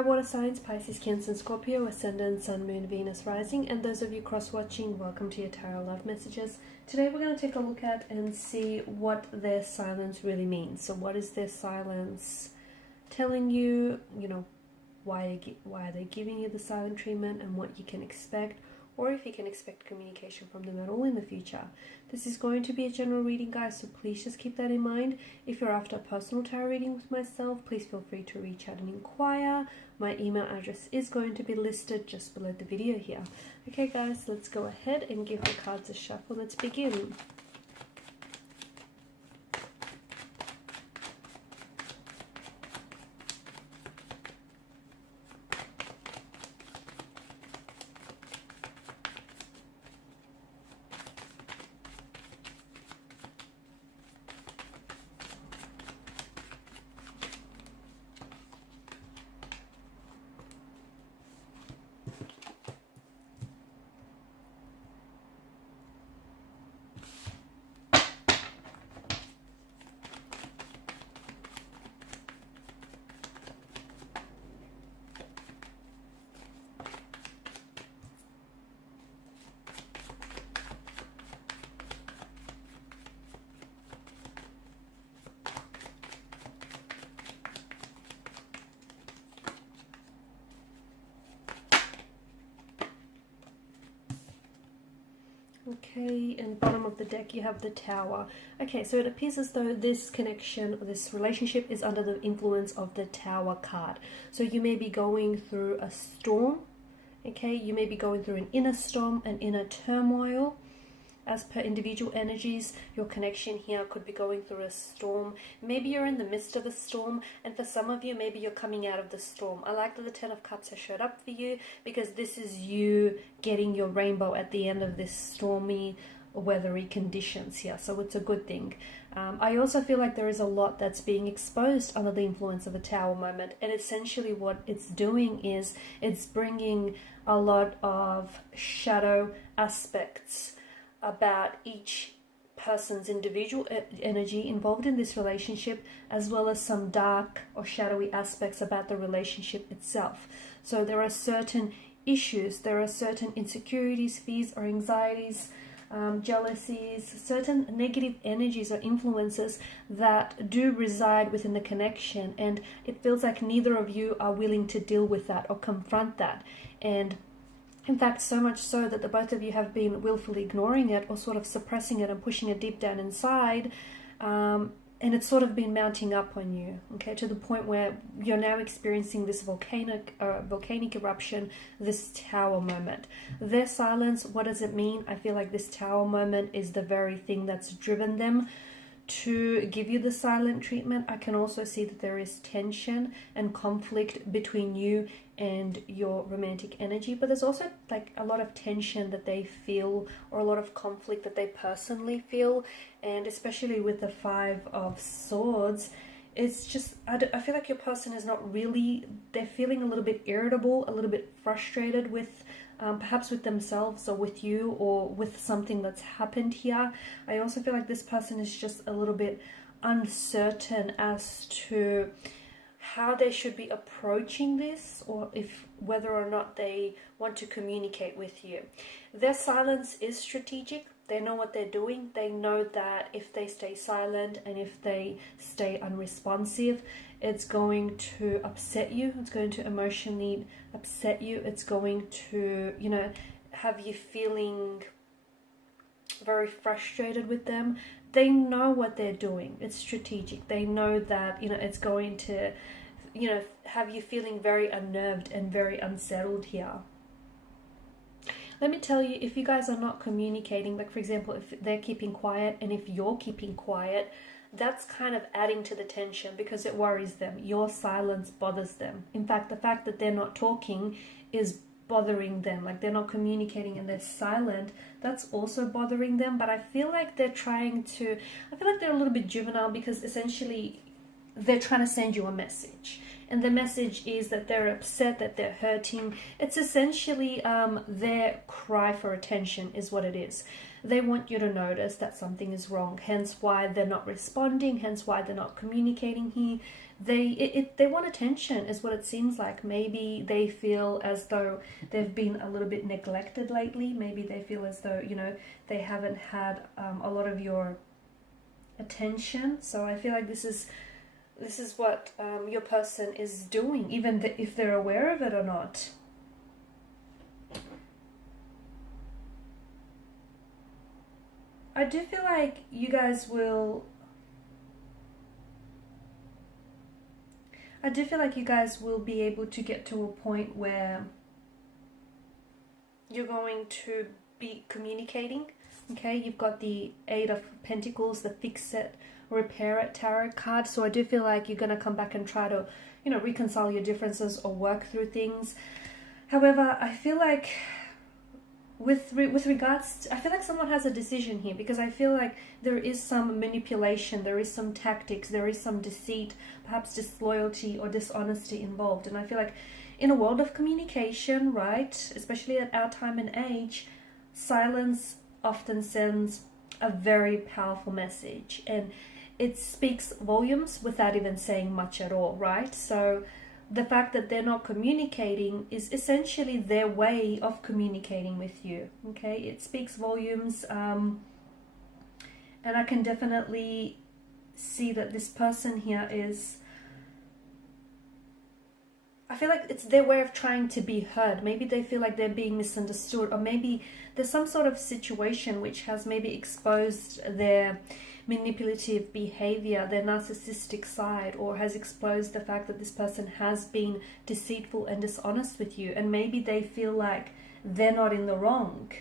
Hi water signs, Pisces, Cancer, and Scorpio, Ascendant, Sun, Moon, Venus, Rising, and those of you cross-watching, welcome to your Tarot Love Messages. Today we're going to take a look at and see what their silence really means. So what is their silence telling you, why are they giving you the silent treatment and what you can expect, or if you can expect communication from them at all in the future. This is going to be a general reading, guys, so please just keep that in mind. If you're after a personal tarot reading with myself, please feel free to reach out and inquire. My email address is going to be listed just below the video here. Okay, guys, let's go ahead and give the cards a shuffle. Let's begin. Okay, and bottom of the deck you have the Tower. Okay, so it appears as though this connection, this relationship is under the influence of the Tower card. So you may be going through a storm, okay? You may be going through an inner storm, an inner turmoil. As per individual energies, your connection here could be going through a storm. Maybe you're in the midst of a storm, and for some of you, maybe you're coming out of the storm. I like that the Ten of Cups has showed up for you, because this is you getting your rainbow at the end of this stormy, weathery conditions here. So it's a good thing. I also feel like there is a lot that's being exposed under the influence of a Tower moment, and essentially what it's doing is it's bringing a lot of shadow aspects about each person's individual energy involved in this relationship, as well as some dark or shadowy aspects about the relationship itself. So there are certain issues, there are certain insecurities, fears or anxieties, jealousies, certain negative energies or influences that do reside within the connection, and it feels like neither of you are willing to deal with that or confront that. And in fact, so much so that the both of you have been willfully ignoring it or sort of suppressing it and pushing it deep down inside, and it's sort of been mounting up on you, okay, to the point where you're now experiencing this volcanic eruption, this Tower moment. Their silence, what does it mean? I feel like this Tower moment is the very thing that's driven them to give you the silent treatment. I can also see that there is tension and conflict between you and your romantic energy, but there's also like a lot of tension that they feel, or a lot of conflict that they personally feel. And especially with the Five of Swords, it's just, I feel like your person is not really, they're feeling a little bit irritable, a little bit frustrated with perhaps with themselves or with you or with something that's happened here. I also feel like this person is just a little bit uncertain as to how they should be approaching this, or if whether or not they want to communicate with you. Their silence is strategic. They know what they're doing. They know that if they stay silent and if they stay unresponsive, it's going to upset you. It's going to emotionally upset you. It's going to, have you feeling very frustrated with them. They know what they're doing. It's strategic. They know that, it's going to, have you feeling very unnerved and very unsettled here. Let me tell you, if you guys are not communicating, like for example, if they're keeping quiet and if you're keeping quiet, that's kind of adding to the tension because it worries them. Your silence bothers them. In fact, the fact that they're not talking is bothering them. Like they're not communicating and they're silent, that's also bothering them. But I feel like they're a little bit juvenile, because essentially they're trying to send you a message. And the message is that they're upset, that they're hurting. It's essentially their cry for attention is what it is. They want you to notice that something is wrong, hence why they're not responding, hence why they're not communicating here. they want attention is what it seems like. Maybe they feel as though they've been a little bit neglected lately. Maybe they feel as though, you know, they haven't had a lot of your attention. So I feel like this is what your person is doing, even if they're aware of it or not. I do feel like you guys will be able to get to a point where you're going to be communicating. Okay, you've got the Eight of Pentacles, the Fix It, Repair It tarot card. So I do feel like you're going to come back and try to, you know, reconcile your differences or work through things. However, I feel like with regards to, I feel like someone has a decision here, because I feel like there is some manipulation, there is some tactics, there is some deceit, perhaps disloyalty or dishonesty involved. And I feel like in a world of communication, right, especially at our time and age, silence often sends a very powerful message, and it speaks volumes without even saying much at all, right? So the fact that they're not communicating is essentially their way of communicating with you, okay? It speaks volumes, and I can definitely see that this person here is, I feel like it's their way of trying to be heard. Maybe they feel like they're being misunderstood, or maybe there's some sort of situation which has maybe exposed their manipulative behavior, their narcissistic side, or has exposed the fact that this person has been deceitful and dishonest with you, and maybe they feel like they're not in the wrong.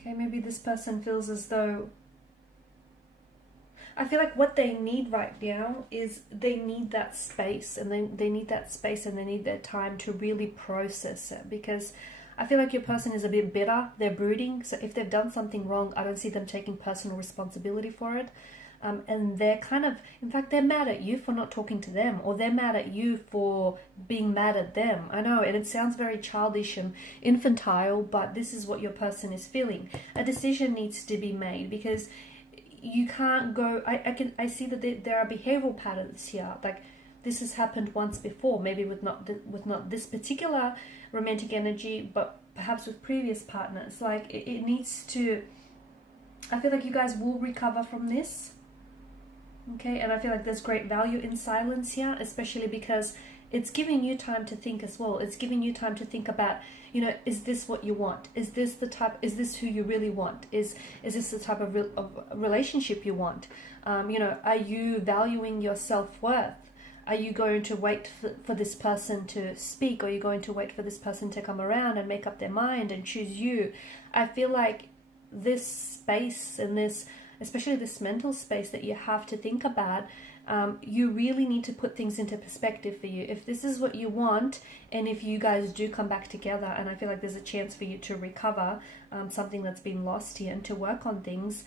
Okay, maybe this person feels as though, I feel like what they need right now is they need that space, and they need that space and they need their time to really process it, because I feel like your person is a bit bitter, they're brooding. So if they've done something wrong, I don't see them taking personal responsibility for it. And they're kind of, in fact, they're mad at you for not talking to them, or they're mad at you for being mad at them. I know, and it sounds very childish and infantile, but this is what your person is feeling. A decision needs to be made, because you can't go, I see that there are behavioral patterns here. Like, this has happened once before, maybe with not this particular romantic energy, but perhaps with previous partners. Like, it needs to, I feel like you guys will recover from this. Okay, and I feel like there's great value in silence here, especially because it's giving you time to think as well. It's giving you time to think about, you know, is this what you want? Is this the type, is this who you really want? Is this the type of relationship you want? You know, are you valuing your self-worth? Are you going to wait for this person to speak? Or are you going to wait for this person to come around and make up their mind and choose you? I feel like this space and this, especially this mental space that you have to think about, you really need to put things into perspective for you. If this is what you want, and if you guys do come back together, and I feel like there's a chance for you to recover something that's been lost here and to work on things,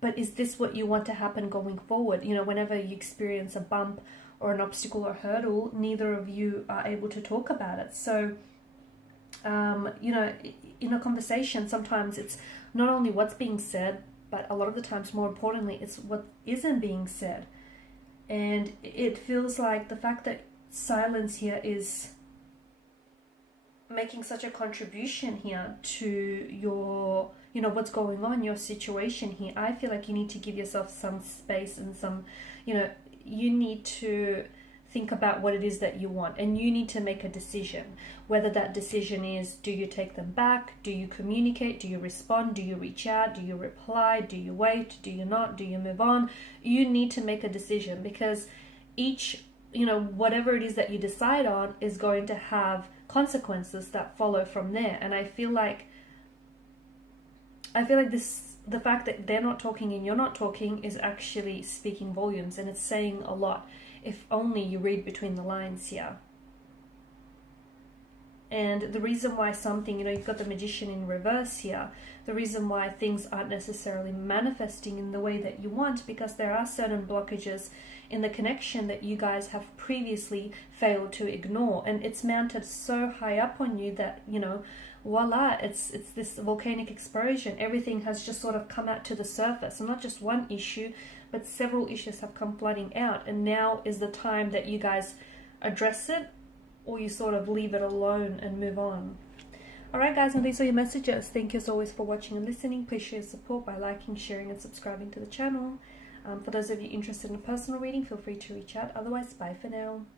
but is this what you want to happen going forward? You know, whenever you experience a bump or an obstacle or hurdle, neither of you are able to talk about it. So, you know, in a conversation, sometimes it's not only what's being said, but a lot of the times, more importantly, it's what isn't being said. And it feels like the fact that silence here is making such a contribution here to your, you know, what's going on, your situation here. I feel like you need to give yourself some space and some, you know, you need to think about what it is that you want, and you need to make a decision. Whether that decision is, do you take them back? Do you communicate? Do you respond? Do you reach out? Do you reply? Do you wait? Do you not? Do you move on? You need to make a decision, because each, you know, whatever it is that you decide on is going to have consequences that follow from there. And I feel like this, the fact that they're not talking and you're not talking, is actually speaking volumes, and it's saying a lot. If only you read between the lines here. And the reason why something, you know, you've got the Magician in reverse here, the reason why things aren't necessarily manifesting in the way that you want, because there are certain blockages in the connection that you guys have previously failed to ignore. And it's mounted so high up on you that, you know, voila, it's this volcanic explosion. Everything has just sort of come out to the surface. And not just one issue, but several issues have come flooding out. And now is the time that you guys address it, or you sort of leave it alone and move on. Alright guys, and these are your messages. Thank you as always for watching and listening. Please show your support by liking, sharing and subscribing to the channel. For those of you interested in a personal reading, feel free to reach out. Otherwise, bye for now.